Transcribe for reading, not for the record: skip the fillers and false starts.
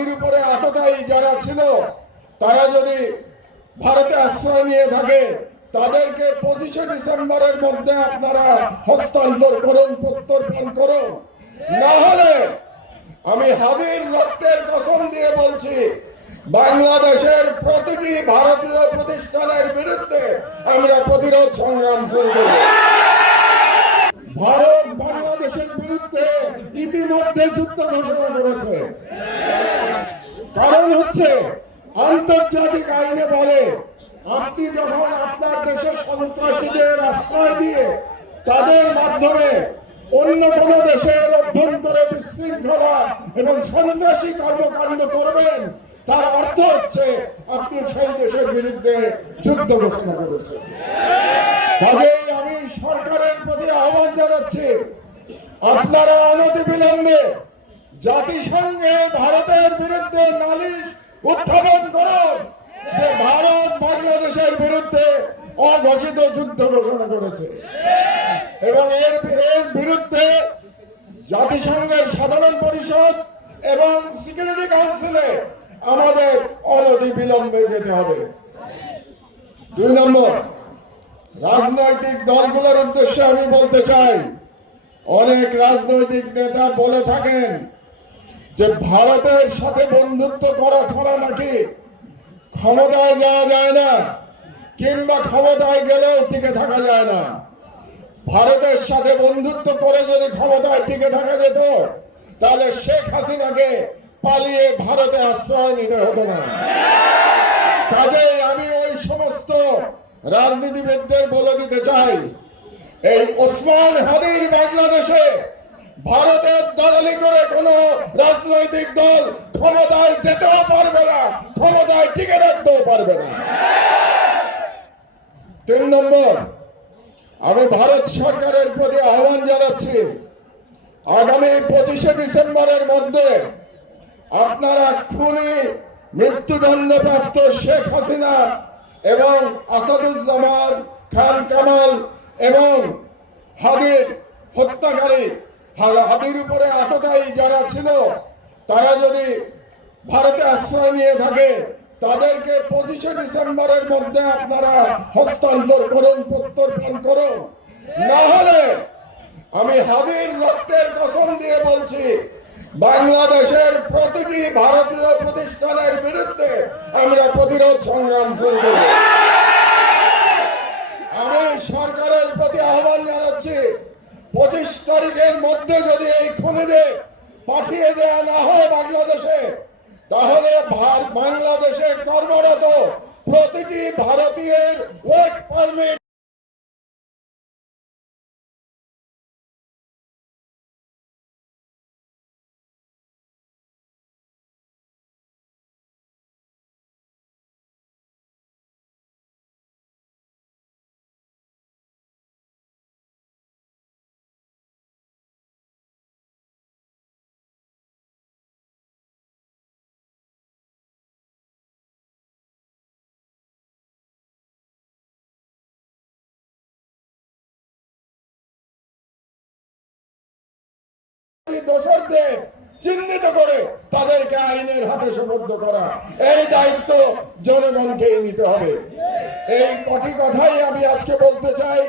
হাদির উপরে আততায়ী যারা ছিল তারা যদি ভারতে আশ্রয় নিয়ে থাকে তাদেরকে 25শে ডিসেম্বরের মধ্যে আপনারা হস্তান্তর করুন, প্রত্যর্পণ করুন। না হলে আমি হাদির রক্তের কসম দিয়ে বলছি, বাংলাদেশের প্রতিটি ভারতীয় প্রতিষ্ঠানের বিরুদ্ধে আমরা প্রতিরোধ সংগ্রাম শুরু করব। ভারত বাংলাদেশের বিরুদ্ধে ইতিমধ্যে যুদ্ধ ঘোষণা করেছে। কারণ হচ্ছে আন্তর্জাতিক আইনে বলে, আপনি যখন আপনার দেশের সন্ত্রাসীদের আশ্রয় দিয়ে তাদের মাধ্যমে অন্য কোন দেশের অভ্যন্তরে বিশৃঙ্খলা এবং সন্ত্রাসী কর্মকাণ্ড করবেন, তার অর্থ হচ্ছে আপনি সেই দেশের বিরুদ্ধে যুদ্ধ ঘোষণা করেছেন। কাজেই আমি সরকারের প্রতি আহ্বান জানাচ্ছি, আপনারা অনতিবিলম্বে জাতিসংঘে ভারতের বিরুদ্ধে নালিশ উত্থাপন করুন যে ভারত বাংলাদেশের বিরুদ্ধে অঘোষিত যুদ্ধ ঘোষণা করেছে এবং এর বিরুদ্ধে জাতিসংঘের সাধারণ পরিষদ এবং সিকিউরিটি কাউন্সিলে আমাদের অনতিবিলম্বে যেতে হবে। 2 নম্বর, রাজনৈতিক দলগুলোর উদ্দেশ্যে আমি বলতে চাই, অনেক রাজনৈতিক নেতা বলে থাকেন যে ভারতের সাথে বন্ধুত্ব করা ছাড়া নাকি ক্ষমতায় যাওয়া যায় না, কিংবা ক্ষমতায় গেলেও টিকে থাকা যায় না। ভারতের সাথে বন্ধুত্ব করে যদি ক্ষমতায় টিকে থাকা যেত তাহলে শেখ হাসিনাকে পালিয়ে ভারতে আশ্রয় নিতে হতো না। কাজেই আমি ওই সমস্ত রাজনীতিবিদদের বলে দিতে চাই, এই ওসমান হাদির বাংলাদেশে ভারতের দলালি করে কোন রাজনৈতিক দল ক্ষমতায় যেতেও পারবে না, ক্ষমতায় টিকে রাখতেও পারবে না। 3 নম্বর, আমি ভারত সরকারের প্রতি আহ্বান জানাচ্ছি, আগামী 25শে ডিসেম্বরের মধ্যে আপনারা খুনি মৃত্যুদণ্ডপ্রাপ্ত শেখ হাসিনা এবং আসাদুজ্জামান খান কামাল এবং হাদির হত্যাকারী, হাদির উপরে আততায়ী যারা ছিল তারা যদি ভারতে আশ্রয় নিয়ে থাকে তাদেরকে 25শে ডিসেম্বরের মধ্যে আপনারা হস্তান্তর করুন, প্রত্যর্পণ করুন। না হলে আমি হাদির রক্তের কসম দিয়ে বলছি, বাংলাদেশের প্রতিটি ভারতীয় প্রতিষ্ঠানের বিরুদ্ধে আমরা প্রতিরোধ সংগ্রাম শুরু করব। আমি সরকারের প্রতি আহ্বান জানাচ্ছি, 25 তারিখের মধ্যে যদি এই খুনিদের পাঠিয়ে দেওয়া না হয় বাংলাদেশে, তাহলে বাংলাদেশে কর্মরত প্রতিটি ভারতীয়ের ওয়ার্ক পারমিট দোষরদের চিহ্নিত করে তাদেরকে আইনের হাতে সোপর্দ করা, এই দায়িত্ব জনগণকেই নিতে হবে। এই কটি কথাই আমি আজকে বলতে চাই।